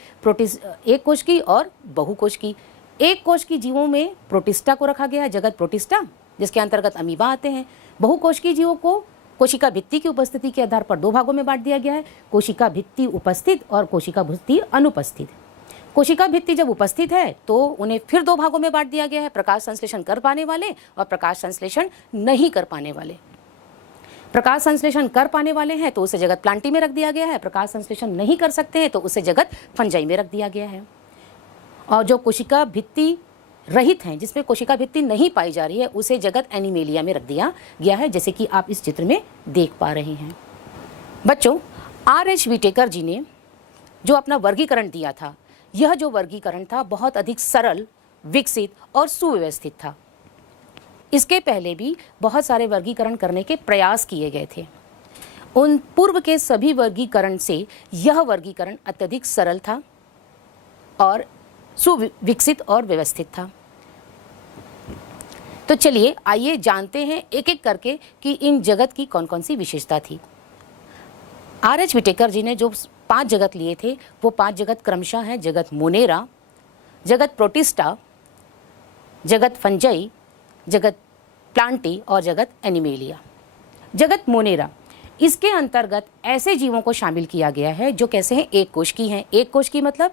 एक कोशिकी और बहुकोशिकी। एक कोशिकीय जीवों में प्रोटिस्टा को रखा गया है, जगत प्रोटिस्टा, जिसके अंतर्गत अमीबा आते हैं। बहुकोशिकीय जीवों को कोशिका भित्ति की उपस्थिति के आधार पर 2 भागों में बांट दिया गया है, कोशिका भित्ति उपस्थित और कोशिका भित्ति अनुपस्थित। कोशिका भित्ति जब उपस्थित है तो उन्हें फिर दो भागों में बांट दिया गया है, प्रकाश संश्लेषण कर पाने वाले और प्रकाश संश्लेषण नहीं कर पाने वाले। प्रकाश संश्लेषण कर पाने वाले हैं तो उसे जगत प्लांटी में रख दिया गया है, प्रकाश संश्लेषण नहीं कर सकते हैं तो उसे जगत फंजाई में रख दिया गया है। और जो कोशिका भित्ति रहित हैं, जिसमें कोशिका भित्ति नहीं पाई जा रही है, उसे जगत एनिमेलिया में रख दिया गया है, जैसे कि आप इस चित्र में देख पा रहे हैं। बच्चों, R.H. विटेकर जी ने जो अपना वर्गीकरण दिया था, यह जो वर्गीकरण था बहुत अधिक सरल, विकसित और सुव्यवस्थित था। इसके पहले भी बहुत सारे वर्गीकरण करने के प्रयास किए गए थे। उन पूर्व के सभी वर्गीकरण से यह वर्गीकरण अत्यधिक सरल था और सुविकसित और व्यवस्थित था। तो चलिए आइए जानते हैं एक एक करके कि इन जगत की कौन कौन सी विशेषता थी। R.H. विटेकर जी ने जो 5 जगत लिए थे वो 5 जगत क्रमशः हैं जगत मोनेरा, जगत प्रोटिस्टा, जगत फंजाई, जगत प्लांटी और जगत एनिमेलिया। जगत मोनेरा, इसके अंतर्गत ऐसे जीवों को शामिल किया गया है जो कैसे हैं, एक कोश की हैं। एक कोश की मतलब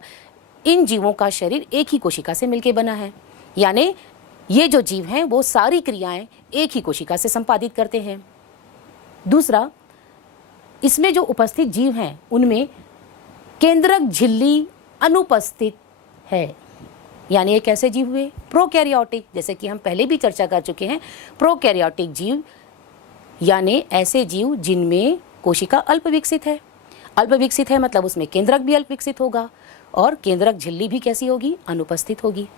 इन जीवों का शरीर एक ही कोशिका से मिलकर बना है, यानी ये जो जीव हैं वो सारी क्रियाएं एक ही कोशिका से संपादित करते हैं। दूसरा, इसमें जो उपस्थित जीव हैं उनमें केंद्रक झिल्ली अनुपस्थित है, यानी ये कैसे जीव हुए, प्रोकैरियोटिक, जैसे कि हम पहले भी चर्चा कर चुके हैं। प्रोकैरियोटिक जीव यानी ऐसे जीव जिनमें कोशिका अल्प विकसित है। अल्प विकसित है मतलब उसमें केंद्रक भी अल्प विकसित होगा और केंद्रक झिल्ली भी कैसी होगी, अनुपस्थित होगी।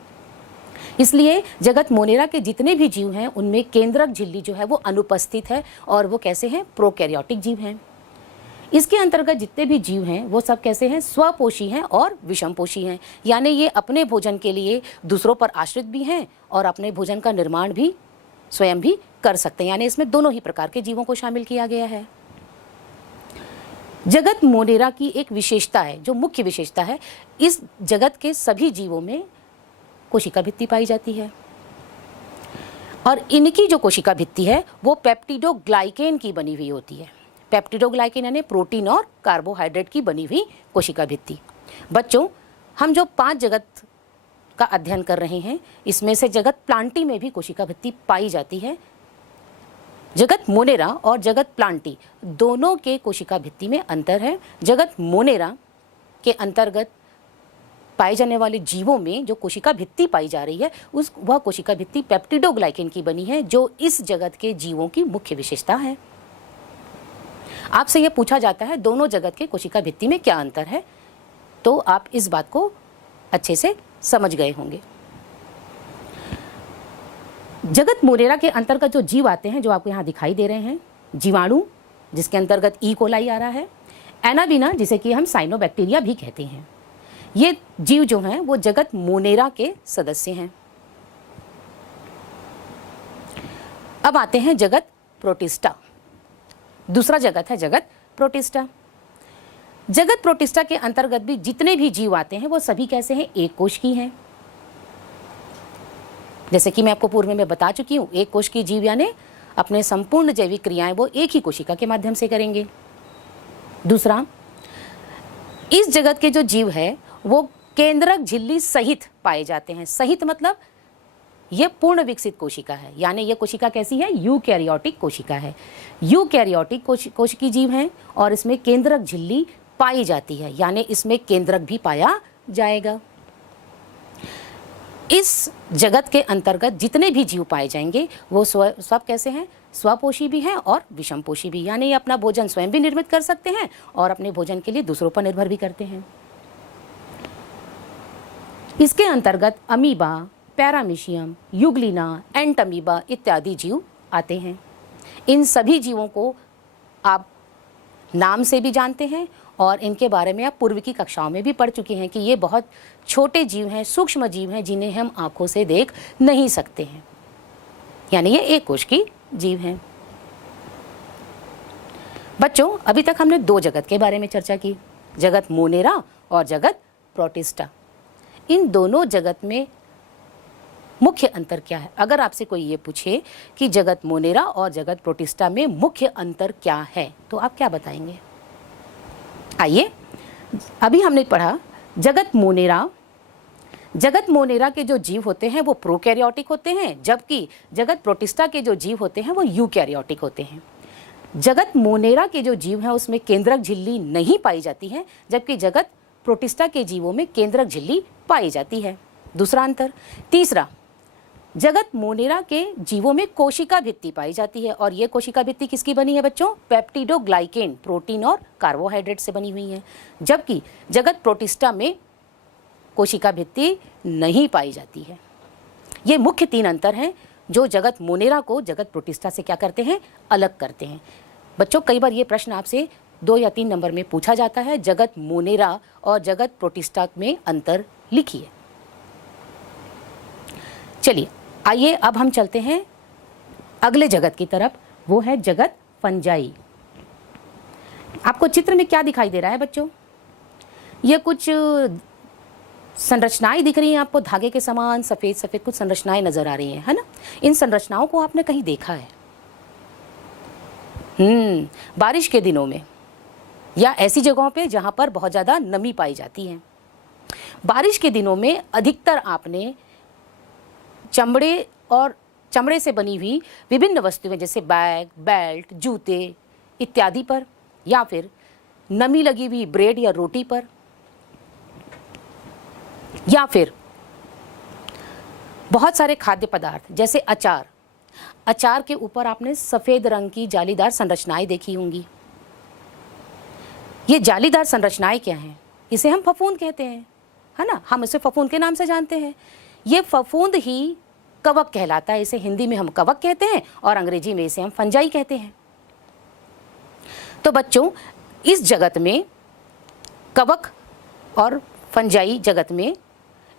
इसलिए जगत मोनेरा के जितने भी जीव हैं उनमें केंद्रक झिल्ली जो है वो अनुपस्थित है और वो कैसे हैं, प्रोकैरियोटिक जीव हैं। इसके अंतर्गत जितने भी जीव हैं वो सब कैसे हैं, स्वपोषी हैं और विषमपोषी हैं, यानी ये अपने भोजन के लिए दूसरों पर आश्रित भी हैं और अपने भोजन का निर्माण भी स्वयं भी कर सकते हैं, यानी इसमें दोनों ही प्रकार के जीवों को शामिल किया गया है। जगत मोनेरा की एक विशेषता है, जो मुख्य विशेषता है, इस जगत के सभी जीवों में कोशिका भित्ति पाई जाती है और इनकी जो कोशिका भित्ति है वो पेप्टिडोग्लाइकेन की बनी हुई होती है। पेप्टिडोग्लाइकेन यानी प्रोटीन और कार्बोहाइड्रेट की बनी हुई कोशिका भित्ति। बच्चों, हम जो 5 जगत का अध्ययन कर रहे हैं इसमें से जगत प्लांटी में भी कोशिका भित्ति पाई जाती है। जगत मोनेरा और जगत प्लांटी दोनों के कोशिका भित्ति में अंतर है। जगत मोनेरा के अंतर्गत पाए जाने वाले जीवों में जो कोशिका भित्ति पाई जा रही है वह कोशिका भित्ति पेप्टिडोग्लाइकेन की बनी है, जो इस जगत के जीवों की मुख्य विशेषता है। आपसे यह पूछा जाता है दोनों जगत के कोशिका भित्ति में क्या अंतर है, तो आप इस बात को अच्छे से समझ गए होंगे। जगत मोनेरा के अंतर्गत जो जीव आते हैं जो आपको यहाँ दिखाई दे रहे हैं, जीवाणु जिसके अंतर्गत ई कोलाई आ रहा है, एनाबीना जिसे कि हम साइनोबैक्टीरिया भी कहते हैं, ये जीव जो हैं वो जगत मोनेरा के सदस्य हैं। अब आते हैं जगत प्रोटिस्टा। दूसरा जगत है जगत प्रोटिस्टा। जगत प्रोटिस्टा के अंतर्गत भी जितने भी जीव आते हैं वो सभी कैसे हैं, एक कोश की हैं। जैसे कि मैं आपको पूर्व में बता चुकी हूँ, एक कोश की जीव यानी अपने संपूर्ण जैविक क्रियाएं वो एक ही कोशिका के माध्यम से करेंगे। दूसरा, इस जगत के जो जीव है वो केंद्रक झिल्ली सहित पाए जाते हैं। सहित मतलब ये पूर्ण विकसित कोशिका है, यानी ये कोशिका कैसी है, यूकैरियोटिक कोशिका है। यूकैरियोटिक कोश की जीव हैं और इसमें केंद्रक झिल्ली पाई जाती है, यानी इसमें केंद्रक भी पाया जाएगा। इस जगत के अंतर्गत जितने भी जीव पाए जाएंगे वो सब कैसे हैं, स्वपोषी भी हैं और विषमपोषी भी, यानी ये अपना भोजन स्वयं भी निर्मित कर सकते हैं और अपने भोजन के लिए दूसरों पर निर्भर भी करते हैं। इसके अंतर्गत अमीबा, पैरामीशियम, युग्लिना, एंटमीबा इत्यादि जीव आते हैं। इन सभी जीवों को आप नाम से भी जानते हैं और इनके बारे में आप पूर्व की कक्षाओं में भी पढ़ चुके हैं कि ये बहुत छोटे जीव हैं, सूक्ष्म जीव हैं जिन्हें हम आंखों से देख नहीं सकते हैं, यानी ये एक कोश की जीव हैं। बच्चों, अभी तक हमने 2 जगत के बारे में चर्चा की, जगत मोनेरा और जगत प्रोटिस्टा। इन दोनों जगत में मुख्य अंतर क्या है? अगर आपसे कोई ये पूछे कि जगत मोनेरा और जगत प्रोटिस्टा में मुख्य अंतर क्या है तो आप क्या बताएंगे? आइए, अभी हमने पढ़ा जगत मोनेरा जगत मोनेरा के जो जीव होते हैं वो प्रोकैरियोटिक होते हैं, जबकि जगत प्रोटिस्टा के जो जीव होते हैं वो यूकैरियोटिक होते हैं। जगत मोनेरा के जो जीव हैं उसमें केंद्रक झिल्ली नहीं पाई जाती है, जबकि जगत प्रोटिस्टा के जीवों में केंद्रक झिल्ली पाई जाती है। दूसरा अंतर। तीसरा, जगत मोनेरा के जीवों में कोशिका भित्ति पाई जाती है, और ये कोशिका भित्ति किसकी बनी है बच्चों? पेप्टिडोग्लाइकेन, प्रोटीन और कार्बोहाइड्रेट से बनी हुई है, जबकि जगत प्रोटिस्टा में कोशिका भित्ति नहीं पाई जाती है। ये मुख्य 3 अंतर हैं जो जगत मोनेरा को जगत प्रोटिस्टा से क्या करते हैं? अलग करते हैं। बच्चों, कई बार ये प्रश्न आपसे 2 या 3 नंबर में पूछा जाता है, जगत मोनेरा और जगत प्रोटिस्टा में अंतर लिखिए। चलिए आइए अब हम चलते हैं अगले जगत की तरफ, वो है जगत फंजाई। आपको चित्र में क्या दिखाई दे रहा है बच्चों? ये कुछ संरचनाएं दिख रही हैं आपको, धागे के समान सफेद सफेद कुछ संरचनाएं नजर आ रही हैं, है ना? इन संरचनाओं को आपने कहीं देखा है? बारिश के दिनों में या ऐसी जगहों पे जहां पर बहुत ज़्यादा नमी पाई जाती है। बारिश के दिनों में अधिकतर आपने चमड़े से बनी हुई विभिन्न वस्तुएं जैसे बैग, बेल्ट, जूते इत्यादि पर, या फिर नमी लगी हुई ब्रेड या रोटी पर, या फिर बहुत सारे खाद्य पदार्थ जैसे अचार के ऊपर आपने सफेद रंग की जालीदार संरचनाएं देखी होंगी। ये जालीदार संरचनाएं क्या हैं? इसे हम फफूंद कहते हैं, है ना? हम इसे फफूंद के नाम से जानते हैं। ये फफूंद ही कवक कहलाता है। इसे हिंदी में हम कवक कहते हैं और अंग्रेजी में इसे हम फंजाई कहते हैं। तो बच्चों, इस जगत में कवक और फंजाई जगत में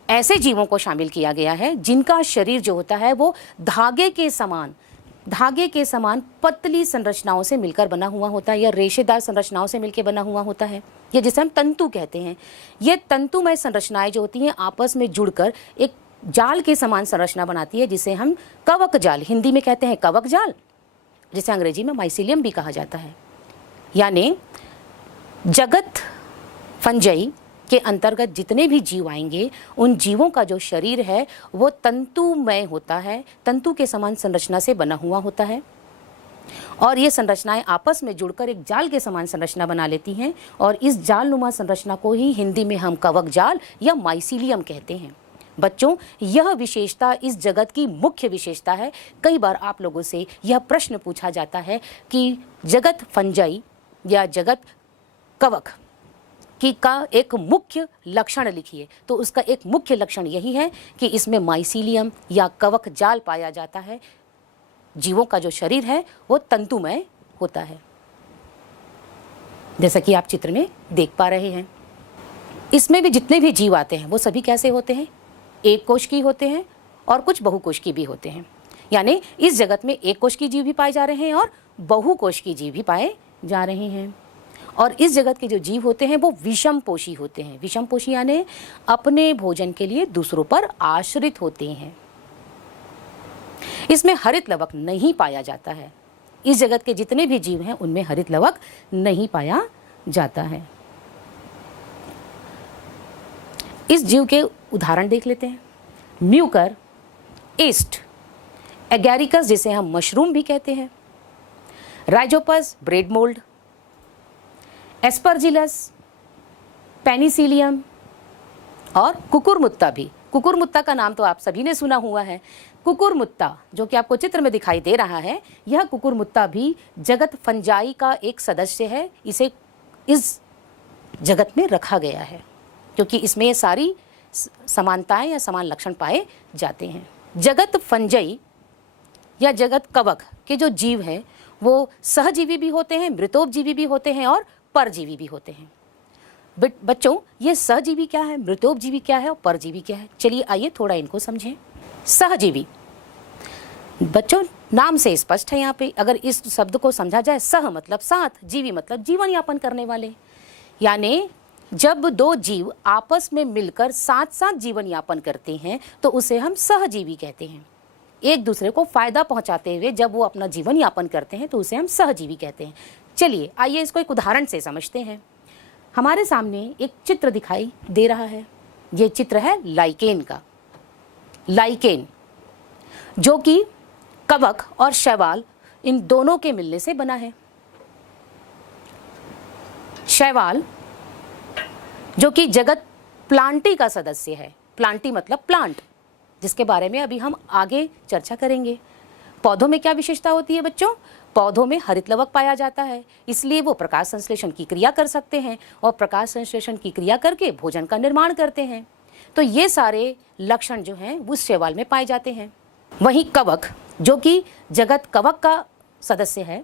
ऐसे जीवों को शामिल किया गया है जिनका शरीर जो होता है वो धागे के समान पतली संरचनाओं से मिलकर बना हुआ होता है, या रेशेदार संरचनाओं से मिलकर बना हुआ होता है। ये जिसे हम तंतु कहते हैं। ये तंतुमय संरचनाएं जो होती हैं आपस में जुड़कर एक जाल के समान संरचना बनाती है, जिसे हम कवक जाल, हिंदी में कहते हैं कवक जाल, जिसे अंग्रेजी में माइसीलियम भी कहा जाता है। यानी जगत फंजाई के अंतर्गत जितने भी जीव आएंगे, उन जीवों का जो शरीर है वो तंतुमय होता है, तंतु के समान संरचना से बना हुआ होता है, और ये संरचनाएं आपस में जुड़कर एक जाल के समान संरचना बना लेती हैं, और इस जालनुमा संरचना को ही हिंदी में हम कवक जाल या माइसीलियम कहते हैं। बच्चों, यह विशेषता इस जगत की मुख्य विशेषता है। कई बार आप लोगों से यह प्रश्न पूछा जाता है कि जगत फंजाई या जगत कवक का एक मुख्य लक्षण लिखिए। तो उसका एक मुख्य लक्षण यही है कि इसमें माइसीलियम या कवक जाल पाया जाता है। जीवों का जो शरीर है वो तंतुमय होता है, जैसा कि आप चित्र में देख पा रहे हैं। इसमें भी जितने भी जीव आते हैं वो सभी कैसे होते हैं? एक कोश की होते हैं और कुछ बहुकोश की भी होते हैं। यानी इस जगत में एक कोश की जीव भी पाए जा रहे हैं और बहुकोश की जीव भी पाए जा रहे हैं। और इस जगत के जो जीव होते हैं वो विषमपोषी होते हैं। विषमपोषी यानी अपने भोजन के लिए दूसरों पर आश्रित होते हैं। इसमें हरित लवक नहीं पाया जाता है। इस जगत के जितने भी जीव हैं उनमें हरित लवक नहीं पाया जाता है। इस जीव के उदाहरण देख लेते हैं। म्यूकर, ईस्ट, एगैरिकस जिसे हम मशरूम भी कहते हैं, Rhizopus bread mould, Aspergillus, Penicillium और कुकुरमुत्ता भी। कुकुरमुत्ता का नाम तो आप सभी ने सुना हुआ है। कुकुरमुत्ता जो कि आपको चित्र में दिखाई दे रहा है, यह कुकुरमुत्ता भी जगत फंजाई का एक सदस्य है। इसे इस जगत में रखा गया है क्योंकि इसमें सारी समानताएं या समान लक्षण पाए जाते हैं। जगत फंजाई या जगत कवक के जो जीव हैं वो सहजीवी भी होते हैं, मृतोपजीवी भी होते हैं और परजीवी भी होते हैं। बच्चों, ये सहजीवी क्या है, मृतोपजीवी क्या है और परजीवी क्या है? चलिए आइए थोड़ा इनको समझें। सहजीवी, बच्चों नाम से स्पष्ट है। यहाँ पे अगर इस शब्द को समझा जाए, सह मतलब साथ, जीवी मतलब जीवन यापन करने वाले। यानी जब दो जीव आपस में मिलकर साथ साथ जीवन यापन करते हैं तो उसे हम सहजीवी कहते हैं। एक दूसरे को फायदा पहुंचाते हुए जब वो अपना जीवन यापन करते हैं तो उसे हम सहजीवी कहते हैं। चलिए आइए इसको एक उदाहरण से समझते हैं। हमारे सामने एक चित्र दिखाई दे रहा है। ये चित्र है लाइकेन का। लाइकेन जो कि कवक और शैवाल इन दोनों के मिलने से बना है। शैवाल जो कि जगत प्लांटी का सदस्य है। प्लांटी मतलब प्लांट, जिसके बारे में अभी हम आगे चर्चा करेंगे। पौधों में क्या विशेषता होती है बच्चों? पौधों में हरित लवक पाया जाता है, इसलिए वो प्रकाश संश्लेषण की क्रिया कर सकते हैं और प्रकाश संश्लेषण की क्रिया करके भोजन का निर्माण करते हैं। तो ये सारे लक्षण जो हैं उस शैवाल में पाए जाते हैं। वहीं कवक जो कि जगत कवक का सदस्य है,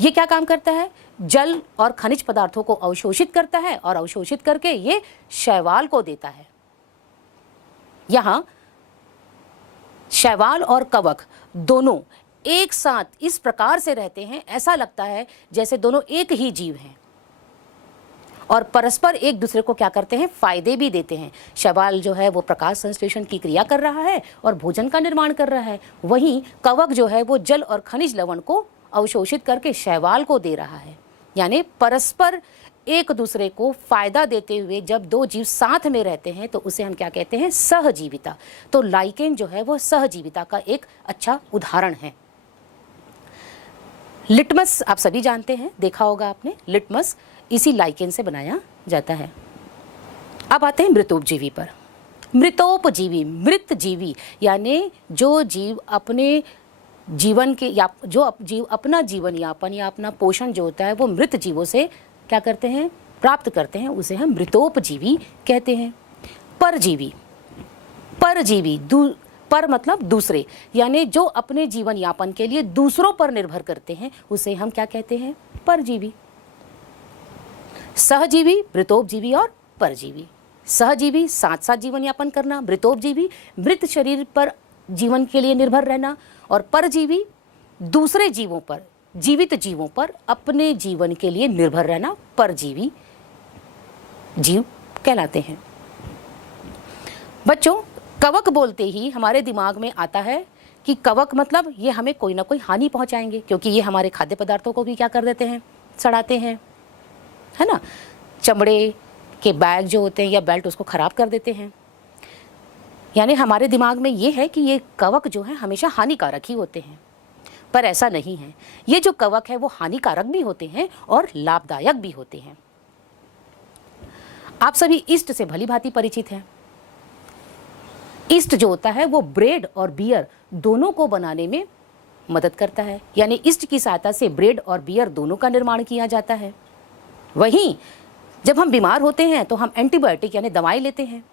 ये क्या काम करता है? जल और खनिज पदार्थों को अवशोषित करता है और अवशोषित करके ये शैवाल को देता है। यहां शैवाल और कवक दोनों एक साथ इस प्रकार से रहते हैं, ऐसा लगता है जैसे दोनों एक ही जीव हैं और परस्पर एक दूसरे को क्या करते हैं? फायदे भी देते हैं। शैवाल जो है वो प्रकाश संश्लेषण की क्रिया कर रहा है और भोजन का निर्माण कर रहा है। वहीं कवक जो है वो जल और खनिज लवण को अवशोषित करके शैवाल को दे रहा है। यानी परस्पर एक दूसरे को फायदा देते हुए जब दो जीव साथ में रहते हैं तो उसे हम क्या कहते हैं? सहजीविता। तो लाइकेन जो है वो सहजीविता का एक अच्छा उदाहरण है। लिटमस आप सभी जानते हैं, देखा होगा आपने, लिटमस इसी लाइकेन से बनाया जाता है। अब आते हैं मृतोपजीवी पर। मृतोपजीवी, मृत जीवी यानी जो जीव अपने जीवन के या जो जीव अपना जीवन यापन या अपना पोषण जो होता है वो मृत जीवों से क्या करते हैं? प्राप्त करते हैं, उसे हम मृतोपजीवी कहते हैं। परजीवी, परजीवी पर मतलब दूसरे, यानी जो अपने जीवन यापन के लिए दूसरों पर निर्भर करते हैं उसे हम क्या कहते हैं? परजीवी। सहजीवी, मृतोपजीवी और परजीवी। सहजीवी साथ साथ जीवन यापन करना, मृतोपजीवी मृत शरीर पर जीवन के लिए निर्भर रहना और परजीवी दूसरे जीवों पर, जीवित जीवों पर अपने जीवन के लिए निर्भर रहना परजीवी जीव कहलाते हैं। बच्चों, कवक बोलते ही हमारे दिमाग में आता है कि कवक मतलब ये हमें कोई ना कोई हानि पहुंचाएंगे, क्योंकि ये हमारे खाद्य पदार्थों को भी क्या कर देते हैं? सड़ाते हैं, है ना। चमड़े के बैग जो होते हैं या बेल्ट उसको खराब कर देते हैं। यानी हमारे दिमाग में ये है कि ये कवक जो है हमेशा हानिकारक ही होते हैं, पर ऐसा नहीं है। ये जो कवक है वो हानिकारक भी होते हैं और लाभदायक भी होते हैं। आप सभी ईस्ट से भली भांति परिचित हैं। ईस्ट जो होता है वो ब्रेड और बियर दोनों को बनाने में मदद करता है, यानी ईस्ट की सहायता से ब्रेड और बियर दोनों का निर्माण किया जाता है। वहीं जब हम बीमार होते हैं तो हम एंटीबायोटिक यानी दवाई लेते हैं।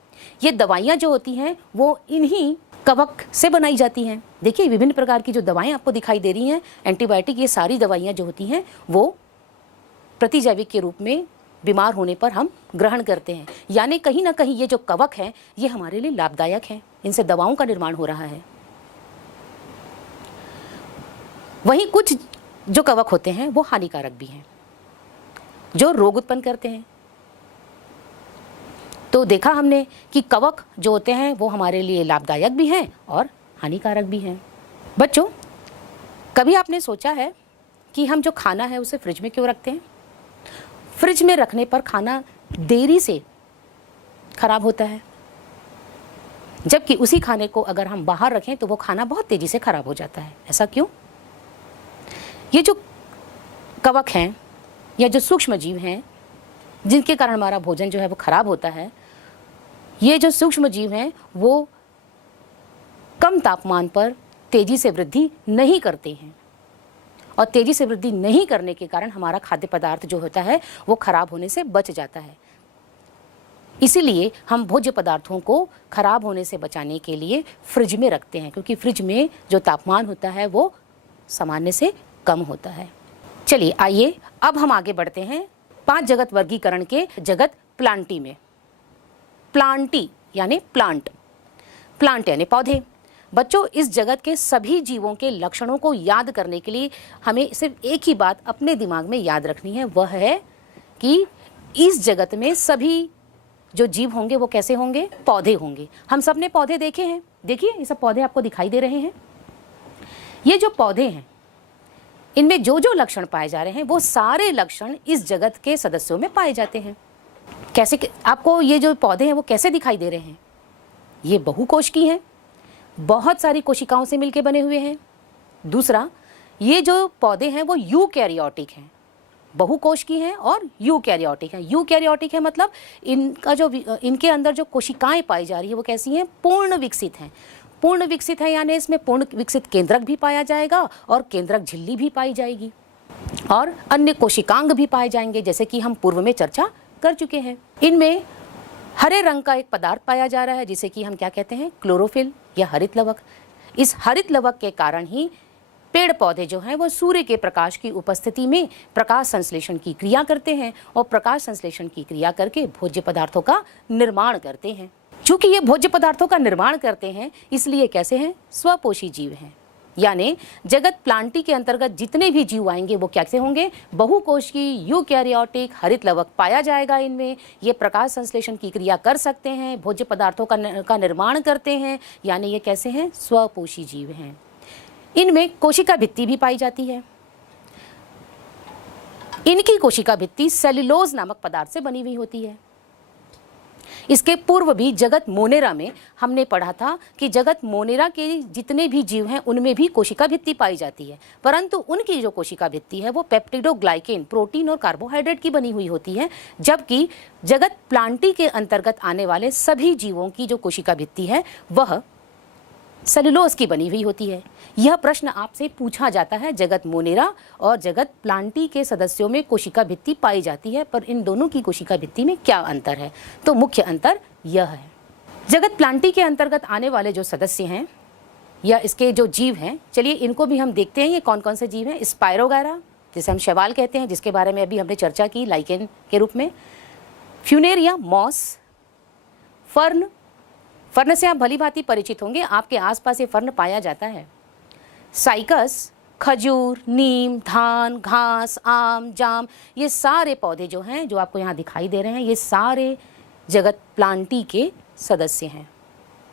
ये दवाइयाँ जो होती हैं वो इन्हीं कवक से बनाई जाती हैं। देखिए विभिन्न प्रकार की जो दवाएं आपको दिखाई दे रही हैं, एंटीबायोटिक, ये सारी दवाइयाँ जो होती हैं वो प्रतिजैविक के रूप में बीमार होने पर हम ग्रहण करते हैं। यानी कहीं ना कहीं ये जो कवक हैं ये हमारे लिए लाभदायक हैं, इनसे दवाओं का निर्माण हो रहा है। वहीं कुछ जो कवक होते हैं वो हानिकारक भी हैं, जो रोग उत्पन्न करते हैं। तो देखा हमने कि कवक जो होते हैं वो हमारे लिए लाभदायक भी हैं और हानिकारक भी हैं। बच्चों, कभी आपने सोचा है कि हम जो खाना है उसे फ्रिज में क्यों रखते हैं? फ्रिज में रखने पर खाना देरी से खराब होता है, जबकि उसी खाने को अगर हम बाहर रखें तो वो खाना बहुत तेजी से खराब हो जाता है। ऐसा क्यों? ये जो कवक हैं या जो सूक्ष्म जीव हैं जिनके कारण हमारा भोजन जो है वो खराब होता है, ये जो सूक्ष्म जीव हैं वो कम तापमान पर तेजी से वृद्धि नहीं करते हैं और तेजी से वृद्धि नहीं करने के कारण हमारा खाद्य पदार्थ जो होता है वो खराब होने से बच जाता है। इसीलिए हम भोज्य पदार्थों को खराब होने से बचाने के लिए फ्रिज में रखते हैं, क्योंकि फ्रिज में जो तापमान होता है वो सामान्य से कम होता है। चलिए आइए अब हम आगे बढ़ते हैं 5 जगत वर्गीकरण के जगत प्लांटी में। प्लांटी यानी प्लांट, प्लांट यानी पौधे। बच्चों, इस जगत के सभी जीवों के लक्षणों को याद करने के लिए हमें सिर्फ एक ही बात अपने दिमाग में याद रखनी है, वह है कि इस जगत में सभी जो जीव होंगे वो कैसे होंगे? पौधे होंगे। हम सब ने पौधे देखे हैं, देखिए ये सब पौधे आपको दिखाई दे रहे हैं। ये जो पौधे हैं इनमें जो जो लक्षण पाए जा रहे हैं वो सारे लक्षण इस जगत के सदस्यों में पाए जाते हैं। कैसे आपको ये जो पौधे हैं वो कैसे दिखाई दे रहे हैं? ये बहुकोशिकीय हैं, बहुत सारी कोशिकाओं से मिलकर बने हुए हैं। दूसरा, ये जो पौधे हैं वो यूकैरियोटिक हैं, बहुकोशिकीय हैं और यूकैरियोटिक हैं। यूकैरियोटिक है मतलब इनके अंदर जो कोशिकाएं पाई जा रही है वो कैसी हैं? पूर्ण विकसित हैं। पूर्ण विकसित है यानी इसमें पूर्ण विकसित केंद्रक भी पाया जाएगा और केंद्रक झिल्ली भी पाई जाएगी और अन्य कोशिकांग भी पाए जाएंगे, जैसे कि हम पूर्व में चर्चा कर चुके हैं। इनमें हरे रंग का एक पदार्थ पाया जा रहा है जिसे कि हम क्या कहते हैं? क्लोरोफिल या हरित लवक। इस हरित लवक के कारण ही पेड़ पौधे जो हैं वो सूर्य के प्रकाश की उपस्थिति में प्रकाश संश्लेषण की क्रिया करते हैं और प्रकाश संश्लेषण की क्रिया करके भोज्य पदार्थों का निर्माण करते हैं। चूंकि ये भोज्य पदार्थों का निर्माण करते हैं इसलिए कैसे हैं? स्वपोषी जीव हैं। यानी जगत प्लांटी के अंतर्गत जितने भी जीव आएंगे वो कैसे होंगे? बहुकोशिकीय, यूकैरियोटिक, हरित लवक पाया जाएगा इनमें। ये प्रकाश संश्लेषण की क्रिया कर सकते हैं, भोज्य पदार्थों का निर्माण करते हैं, यानी ये कैसे हैं? स्वपोषी जीव हैं। इनमें कोशिका भित्ति भी पाई जाती है। इनकी कोशिका भित्ति सेल्यूलोज नामक पदार्थ से बनी हुई होती है। इसके पूर्व भी जगत मोनेरा में हमने पढ़ा था कि जगत मोनेरा के जितने भी जीव हैं उनमें भी कोशिका भित्ति पाई जाती है, परंतु उनकी जो कोशिका भित्ति है वो पेप्टिडोग्लाइकेन, प्रोटीन और कार्बोहाइड्रेट की बनी हुई होती है, जबकि जगत प्लांटी के अंतर्गत आने वाले सभी जीवों की जो कोशिका भित्ति है वह सेलुलोज की बनी हुई होती है। यह प्रश्न आपसे पूछा जाता है, जगत मोनेरा और जगत प्लांटी के सदस्यों में कोशिका भित्ति पाई जाती है, पर इन दोनों की कोशिका भित्ति में क्या अंतर है? तो मुख्य अंतर यह है, जगत प्लांटी के अंतर्गत आने वाले जो सदस्य हैं या इसके जो जीव हैं, चलिए इनको भी हम देखते हैं ये कौन कौन से जीव हैं। स्पायरोगैरा जिसे हम शैवाल कहते हैं, जिसके बारे में अभी हमने चर्चा की लाइकेन के रूप में। फ्यूनेरिया मॉस, फर्न, फर्न से आप भली भांति परिचित होंगे, आपके आसपास ये फर्न पाया जाता है। साइकस, खजूर, नीम, धान, घास, आम, जाम, ये सारे पौधे जो हैं जो आपको यहाँ दिखाई दे रहे हैं ये सारे जगत प्लांटी के सदस्य हैं।